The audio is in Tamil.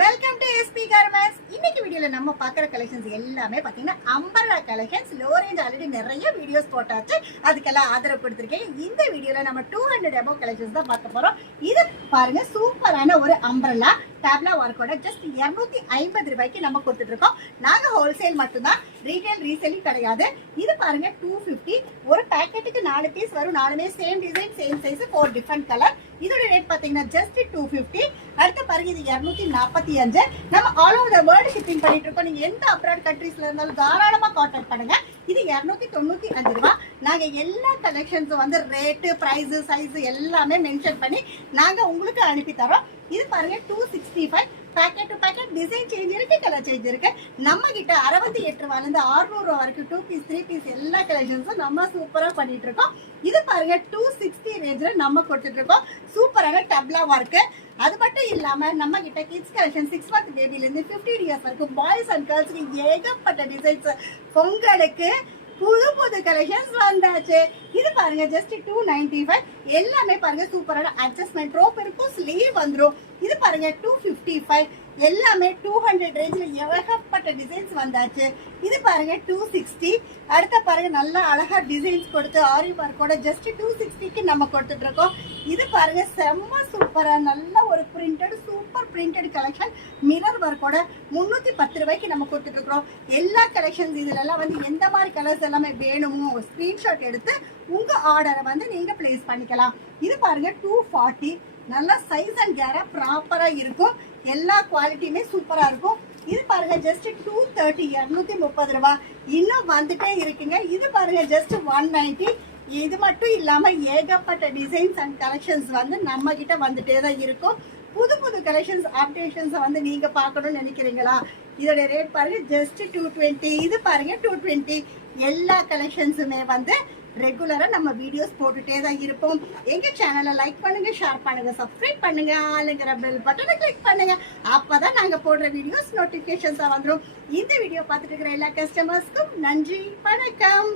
Welcome to SP garments. இன்னைக்கு வீடியோல நம்ம பாக்குற கலெக்ஷன்ஸ் எல்லாமே பாத்தீங்கன்னா umbrella collections. Low range already நிறைய வீடியோஸ் போட்டாச்சு, அதுக்கெல்லாம் ஆதரவு கொடுத்துருக்கேன். இந்த வீடியோல நம்ம 200 above கலெக்ஷன்ஸ் தான் பார்க்க போறோம். இது பாருங்க, சூப்பரான ஒரு அம்பர்லா டேப்லா ஒர்க்கோட ஜஸ்ட் 250 ரூபாய்க்கு நம்ம கொடுத்துட்டு இருக்கோம். நாங்க ஹோல்சேல் மட்டும்தான், ரீட்டைல் ரீசேலிங் கிடையாது. இது பாருங்க 250. ஒரு பேக்கெட்டுக்கு 4 பீஸ் வரும். 4மே same design, same size, 4 different colour. இதோட ரேட் பாத்தீங்கன்னா ஜஸ்ட் 250. அடுத்து பாருங்க, இது 245. நம்ம all over the world shipping பண்ணிட்டு இருக்கோம். நீங்க எந்த அப்ராட் கண்ட்ரீஸ்ல இருந்தாலும் தாராளமா கான்டாக்ட் பண்ணுங்க. இது 295 ரூபாய். நாங்க எல்லா கலெக்ஷன்ஸும் வந்து ரேட்டு, பிரைஸ், சைஸ் எல்லாமே மென்ஷன் பண்ணி நாங்க உங்களுக்கு அனுப்பி தரோம். இது பாருங்க 265. Packet to packet design change இருக்கு, கலர் சேஞ்ச் இருக்கு. நம்ம கிட்ட 68 ரூபாயில இருந்து 600 ரூபாய் வரைக்கும் 2 பீஸ் 3 பீஸ் எல்லா கலெக்ஷன்ஸும் நம்ம சூப்பரா பண்ணிட்டு இருக்கோம். இது பாருங்க 260 ரேஞ்சில் நம்ம கொடுத்துட்டு இருக்கோம். சூப்பரான டப்லா ஒர்க். அது மட்டும் இல்லாம நம்ம கிட்ட கிட்ஸ் கலெக்ஷன் 6 month பேபில இருந்து 15 இயர்ஸ் வரைக்கும் பாய்ஸ் அண்ட் கேர்ள்ஸ்க்கு ஏகப்பட்ட டிசைன்ஸ். பொங்கலுக்கு புது கலெக்ஷன்ஸ் வந்தாச்சு. இது பாருங்க ஜஸ்ட் 295. எல்லாமே பாருங்க சூப்பரான அட்ஜஸ்ட்மெண்ட் ரோப் இருக்கும், ஸ்லீவ் வந்துரும். இது பாருங்க 255. எல்லாமே 200 ரேஞ்சில் ஏகப்பட்ட டிசைன்ஸ் வந்தாச்சு. இது பாருங்க 260. அடுத்த பாருங்க நல்லா அழகா டிசைன்ஸ் கொடுத்து ஆரி ஒர்க்கோட ஜஸ்ட் 260க்கு நம்ம கொடுத்துட்டு இருக்கோம். இது பாருங்க செம்ம சூப்பரா நல்ல ஒரு printed, super printed collection. Mirror ஒர்க்கோட 310 ரூபாய்க்கு நம்ம கொடுத்துட்டு இருக்கோம். எல்லா கலெக்ஷன்ஸ் இதுல எல்லாம் வந்து எந்த மாதிரி கலர்ஸ் எல்லாமே வேணுமோ ஸ்கிரீன்ஷாட் எடுத்து உங்க ஆர்டரை வந்து நீங்க பிளேஸ் பண்ணிக்கலாம். இது பாருங்க 240. நல்லா சைஸ் அண்ட் கேரா ப்ராப்பரா இருக்கும். எல்லா குவாலிட்டியுமே சூப்பரா இருக்கும். இது பாருங்க ஜஸ்ட் 230, 230 ரூபாய். இன்னும் வந்துட்டே இருக்குங்க. இது பாருங்க ஜஸ்ட் 190. இது மட்டும் இல்லாம ஏகப்பட்ட டிசைன்ஸ் அண்ட் கலெக்ஷன்ஸ் வந்து நம்ம கிட்ட வந்துட்டே தான் இருக்கும். புது கலெக்ஷன்ஸ் அப்டேஷன்ஸ் வந்து நீங்க பார்க்கணும்னு நினைக்கிறீங்களா? இதோட ரேட் பாருங்க ஜஸ்ட் 220. இது பாருங்க 220. எல்லா கலெக்ஷன்ஸுமே வந்து ரெகுலரா நம்ம வீடியோஸ் போட்டுட்டே தான் இருப்போம். எங்க சேனலை லைக் பண்ணுங்க, ஷேர் பண்ணுங்க, சப்ஸ்கிரைப் பண்ணுங்க, ஆளுங்கிற பெல் பட்டனை கிளிக் பண்ணுங்க. அப்பதான் நாங்க போடுற வீடியோஸ் நோட்டிபிகேஷன்ஸா வந்துடும். இந்த வீடியோ பார்த்துட்டு இருக்கிற எல்லா கஸ்டமர்ஸ்க்கும் நன்றி, வணக்கம்.